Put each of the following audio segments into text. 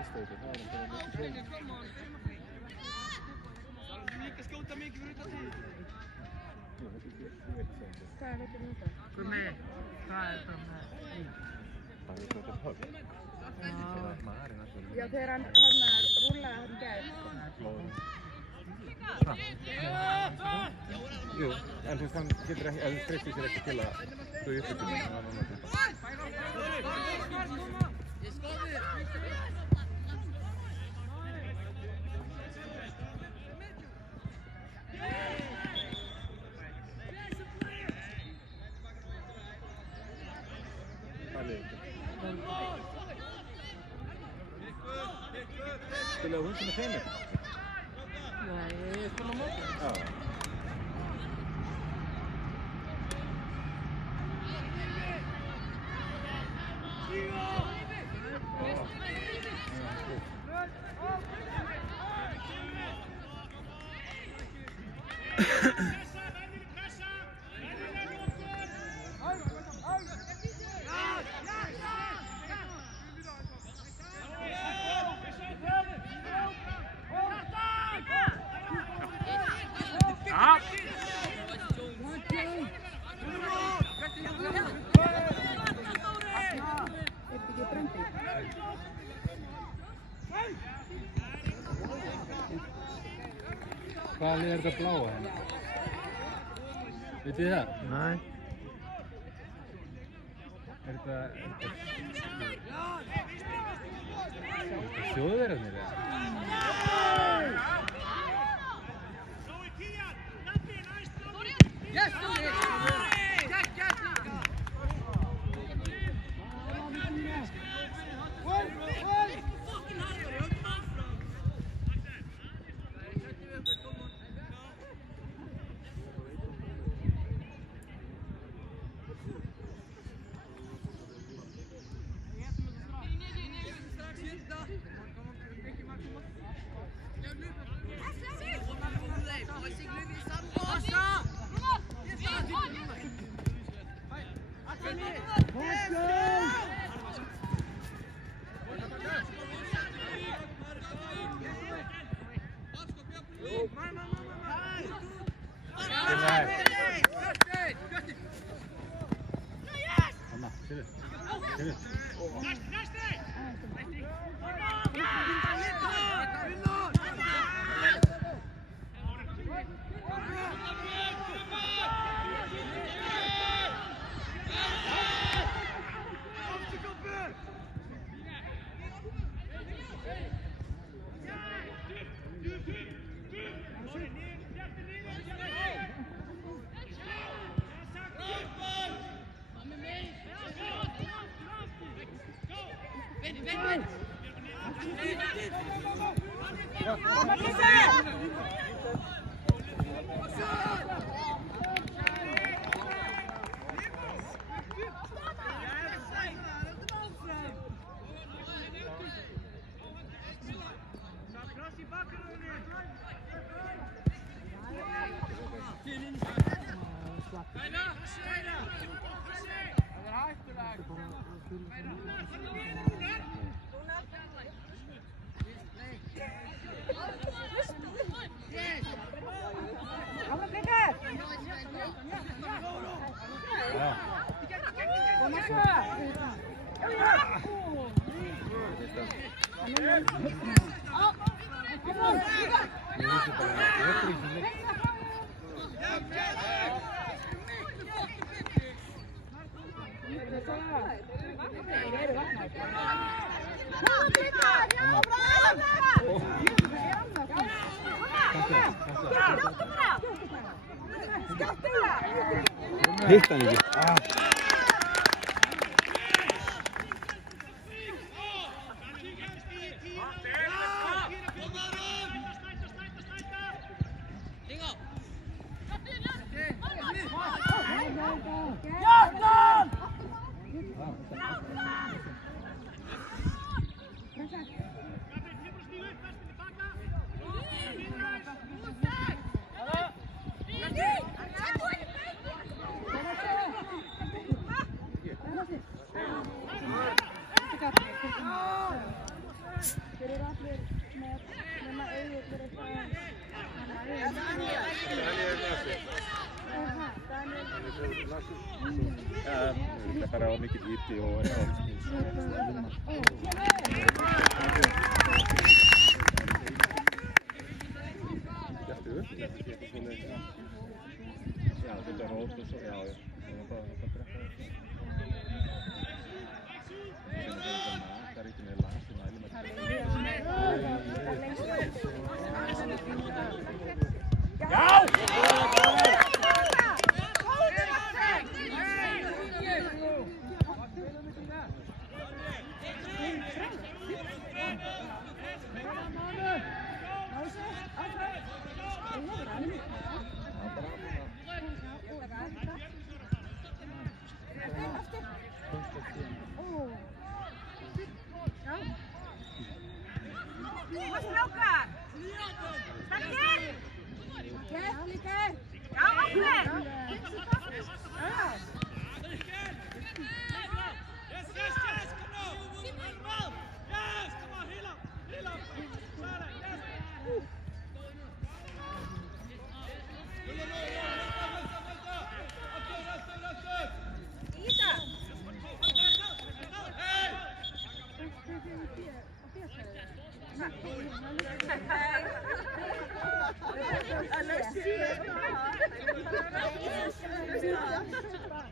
Esteiti, það bara mikið fyrir. Líka skjóta mikið fyrir utan því. Jú, þú veit það. Hvað veitum við það? Gummi, hvað það með því? Það þetta höfn. Eða Mari náttúrulega. Já, þegar hann rúllaði hann gæði. Jú, en þú veist, hann getur ekki, ef þú streysir sér ekki til að þú uppbyggja mig, það var náttúrulega. Hvað er þetta? Spilaðu hún sem er þeimir? Nei, ég spila á móti. Já. Hvaða lið þetta bláa hérna? Vitið þið það? Nei. Er þetta Þjóðverjarnir eða? Hitt hann ekki. Þeir eru allir með nema auðvitað fyrir eitthvað. Það er bara á mikið hiti og Gæstu upp, þetta er svoleiðis. Já, þetta er rót og svo, já. Það er bara að drekka þetta. Það er ekki með lag sem mælum að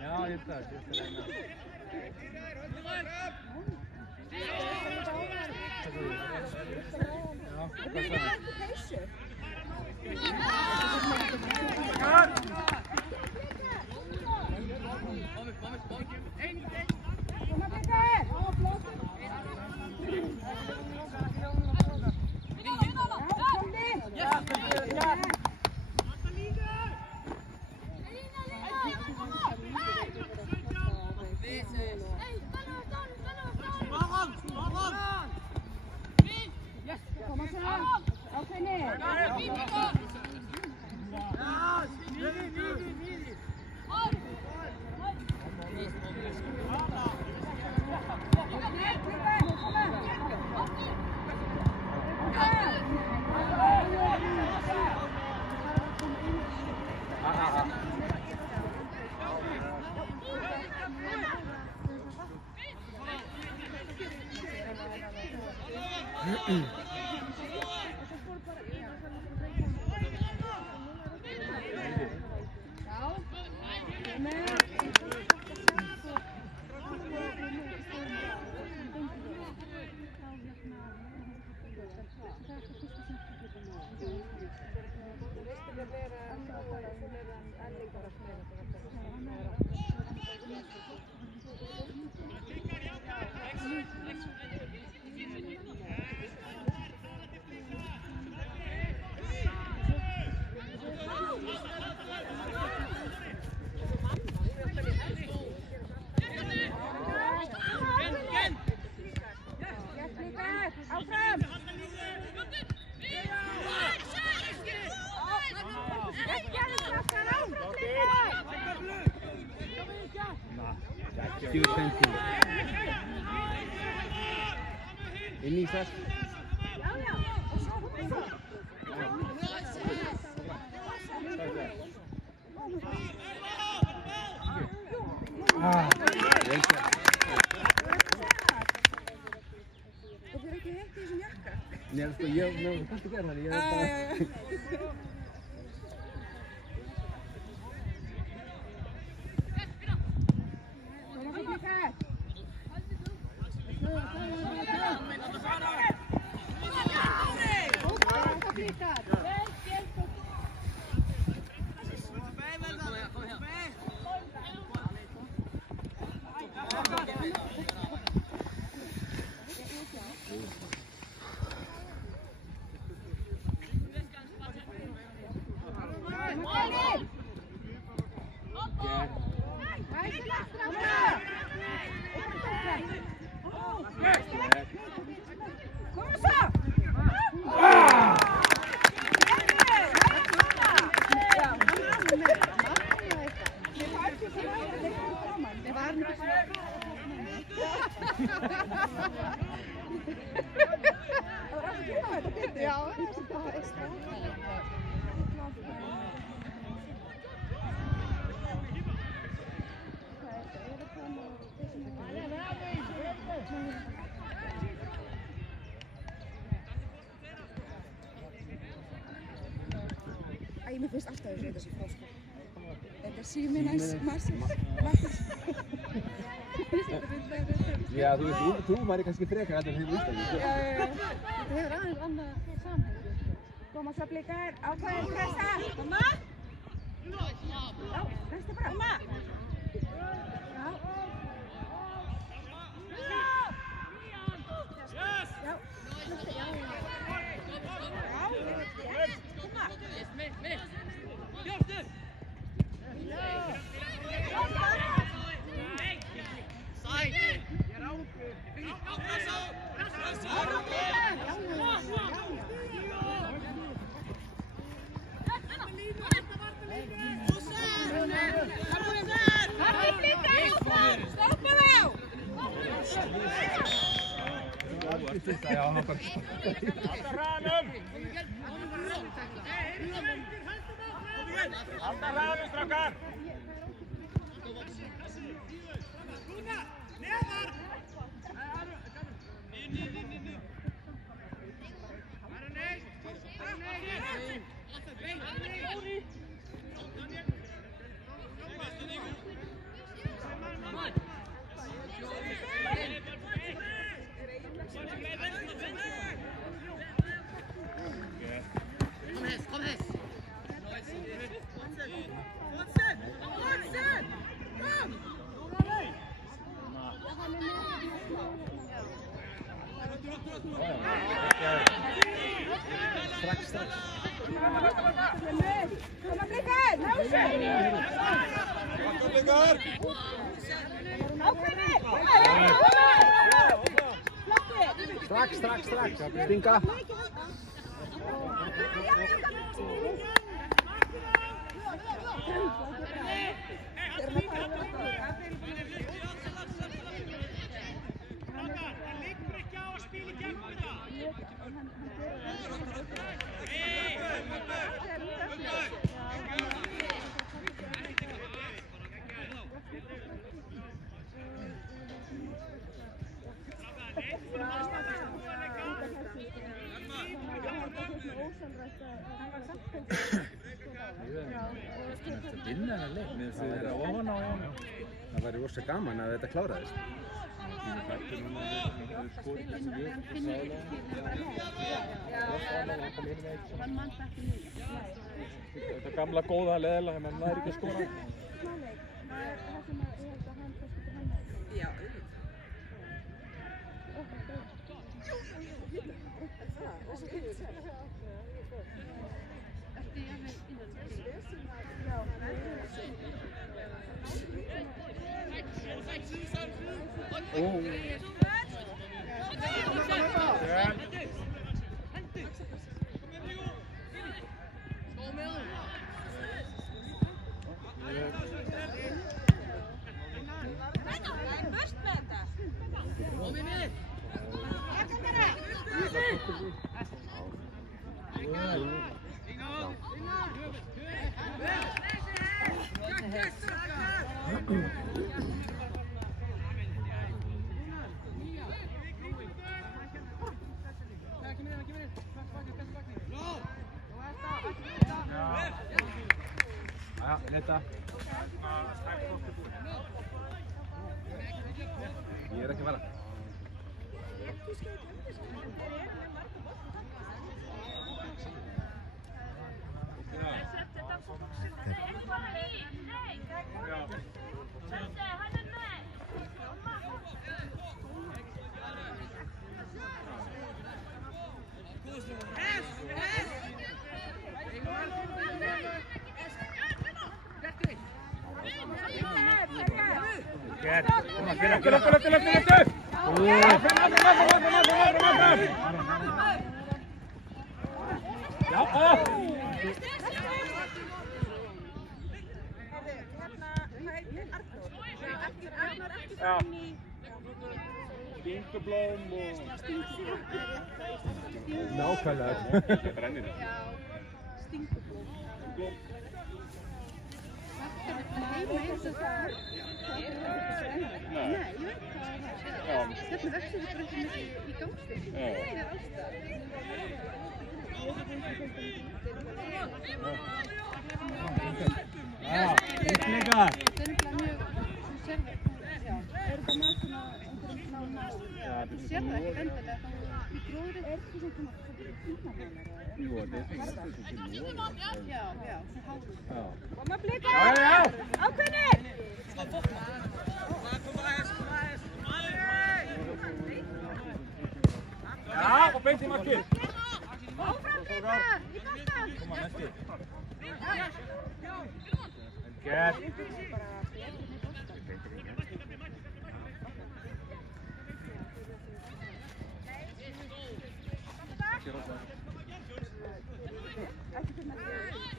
Já, ég það. Inn í þess. Nei, sko, ég kannski gera það, ég bara... extra. Æ, mér finnst alltaf þessi frá sko. Þetta er síminn hans, Markus. Já, þú væri kannski frekar að þetta hefur Íslandi. Þetta hefur aðeins annað samhengi. Koma svo blikar, ákvæðin pressa. Mamma! Já, pressa bara. Mamma! Já. Já, pressa, já. Halda hraðanum, strákar! Strax, stinga. Það væri rosa gaman að þetta kláraðist. Þetta gamla góða leðilega, menn það er ekki að skora. Já, Þetta. Ég ekki að fara. Stingublóm og Nákvæmlega. Það brennir það. Já, stingublóm. Blóm. Heima er þetta Nei, ég veit hvað það er. Þetta vextir þetta ekki mikið í gangstöðu. Það er allstað. Yklingar! Það er mjög, þú sér það, já, er þetta með svona einhverjum ná, þú sér það ekki endilega, þá í gróðri er þetta svona tímamálar. Jú, þetta er svona Já, já, það háður. Já. Koma blikar! Já, já! Ákveðnir! Já, og beint í markið! Áfram blikar! Í boltan! Koma næsti. Gett!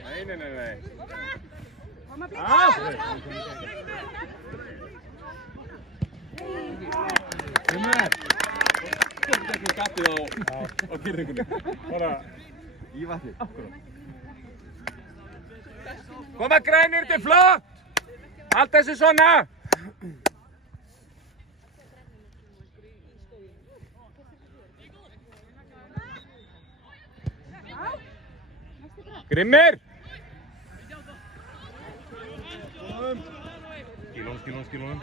Nei. Koma blikar! Gummer! Þetta er ekki gatið á kyrringunni. Bara í vatnið. Koma grænir, þetta er flott! Allt þessi svona! Grimmir! Skilunum.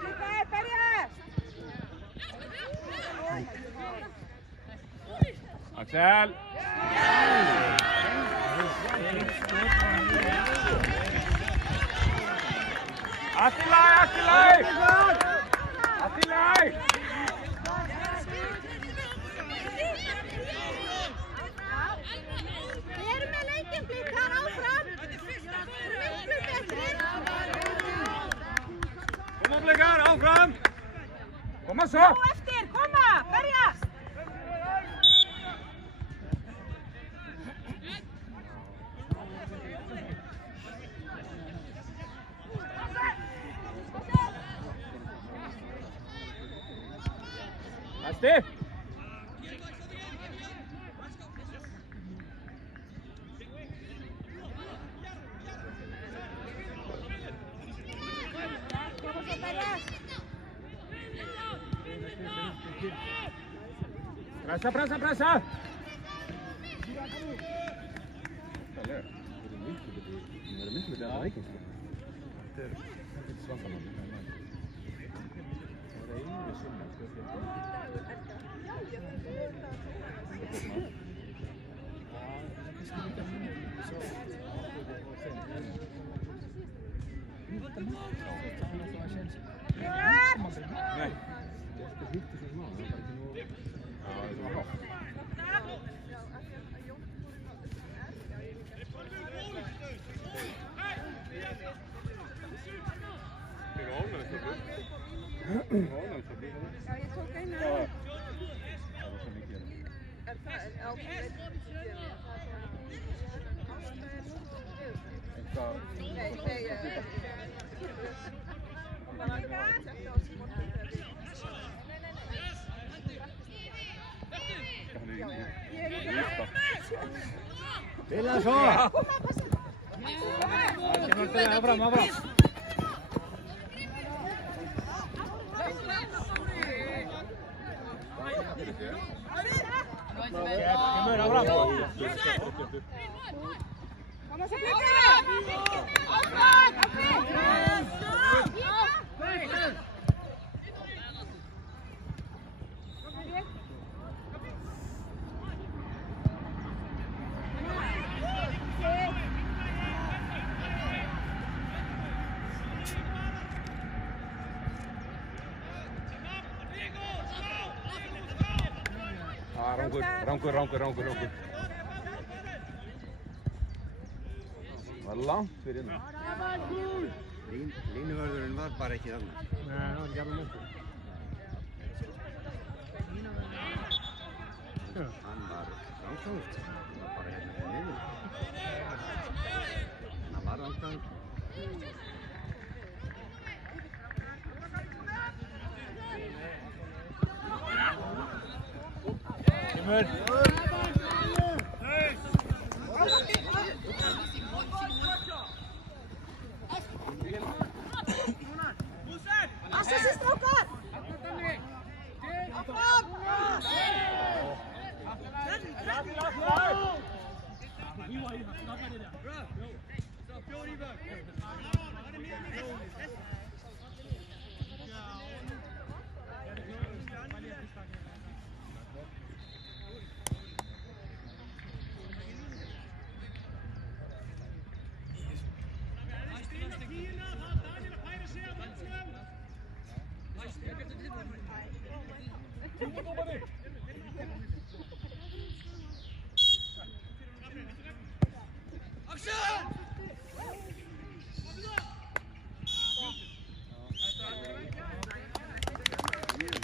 Blikar, berjast! Axel! Allt í lagi! Við erum með leikinn, Blikar, áfram! Við erum miklu betri! Koma Blikar, áfram! Koma svo! Nú eftir, koma, berjast! Næsti! Pressa! Það er miklu betri að Víkings. Þetta er svangamál. Það er einu sinna. Nei. Þetta hittir svo smá. Það er bara ekki nú... Já, það er svona hátt. Þeir eru ánægðstöflur. Já, ég tók einu. Það var svo mikið. Er það? Já, ok. Eitthvað... Nei, Spila svo! Áfram! Kemur áfram! Vamos a Blikar! Áfram! Rangur. Var langt fyrir innan. Línuvörðurinn var bara ekki þarna. Nei, það var ekki alveg með. Hann var rángstæður. Hann var bara hérna fyrir niður. Hann var rángstæður. Assissie strákar!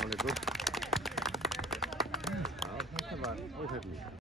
Oli goed. Ja, dat was het niet.